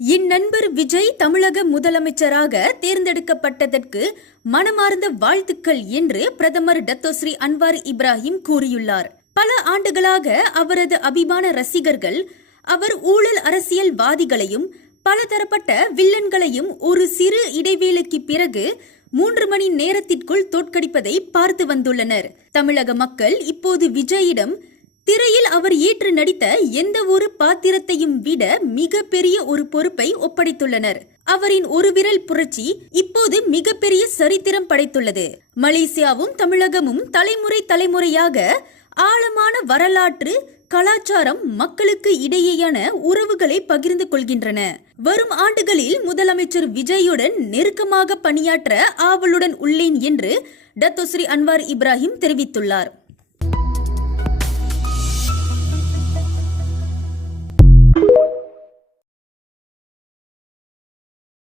என் நண்பர் விஜய் தமிழக முதலமைச்சராக தேர்ந்தெடுக்கப்பட்டதற்கு மனமார்ந்த வாழ்த்துக்கள் என்று பிரதமர் டத்தோஸ்ரீ அன்வார் இப்ராஹிம் கூறியுள்ளார். பல ஆண்டுகளாக அவரது அபிமான ரசிகர்கள் அவர் ஊழல் அரசியல்வாதிகளையும் பலதரப்பட்ட வில்லன்களையும் ஒரு சிறு இடைவேளைக்கு பிறகு 3 மணி நேரத்திற்குள் தோற்கடிப்பதை பார்த்து வந்துள்ளனர். தமிழக மக்கள் இப்போது விஜயிடம் திரையில் அவர் ஏற்று நடித்த எந்த ஒரு பாத்திரத்தையும் விட மிக பெரிய ஒரு பொறுப்பை ஒப்படைத்துள்ளனர். அவரின் ஒரு விரல் புரட்சி இப்போது மிகப்பெரிய சரித்திரம் படைத்துள்ளது. மலேசியாவும் தமிழகமும் தலைமுறையாக ஆழமான வரலாற்று கலாச்சாரம் மக்களுக்கு இடையேயான உறவுகளை பகிர்ந்து கொள்கின்றன. வரும் ஆண்டுகளில் முதலமைச்சர் விஜயுடன் நெருக்கமாக பணியாற்ற ஆவலுடன் உள்ளேன் என்று டத்தோஸ்ரீ அன்வார் இப்ராஹிம் தெரிவித்துள்ளார்.